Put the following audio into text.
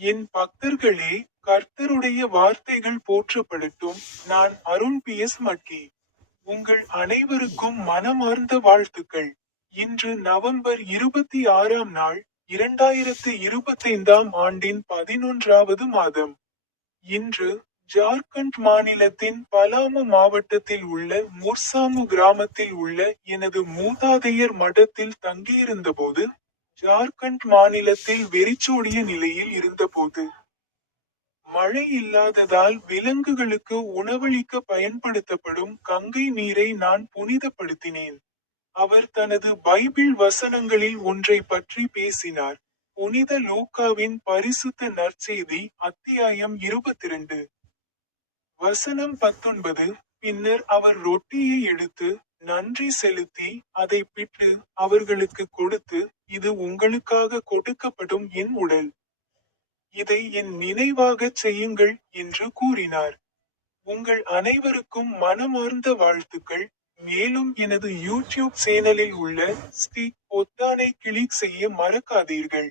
என் பக்தர்களே, கர்த்தருடைய வார்த்தைகள் போற்றப்படட்டும். நான் அருண் பி.எஸ். மக்கி. உங்கள் அனைவருக்கும் மனமார்ந்த வாழ்த்துக்கள். இன்று நவம்பர் 26ஆம் நாள், 2025ஆம் ஆண்டின் 11வது மாதம். இன்று ஜார்க்கண்ட் மாநிலத்தின் பலாமு மாவட்டத்தில் உள்ள முர்சாமு கிராமத்தில் உள்ள எனது மூதாதையர் மடத்தில் தங்கியிருந்தபோது, ஜார்க்கண்ட் மாநிலத்தில் வெறிச்சோடிய நிலையில் இருந்தபோது, மழை இல்லாததால் விலங்குகளுக்கு உணவளிக்க பயன்படுத்தப்படும் கங்கை நீரை நான் புனிதப்படுத்தினேன். அவர் தனது பைபிள் வசனங்களில் ஒன்றை பற்றி பேசினார். புனித லூக்காவின் பரிசுத்த நற்செய்தி அத்தியாயம் 22. வசனம் 19. பின்னர் அவர் ரொட்டியை எடுத்து, நன்றி செலுத்தி, அதை பிட்டு, அவர்களுக்கு கொடுத்து, இது உங்களுக்காக கொடுக்கப்படும் என் உடல். இதை என் நினைவாகச் செய்யுங்கள் என்று கூறினார். உங்கள் அனைவருக்கும் மனமார்ந்த வாழ்த்துக்கள். மேலும் எனது யூடியூப் சேனலில் உள்ள ஸ்டிக் பொத்தானை கிளிக் செய்ய மறக்காதீர்கள்.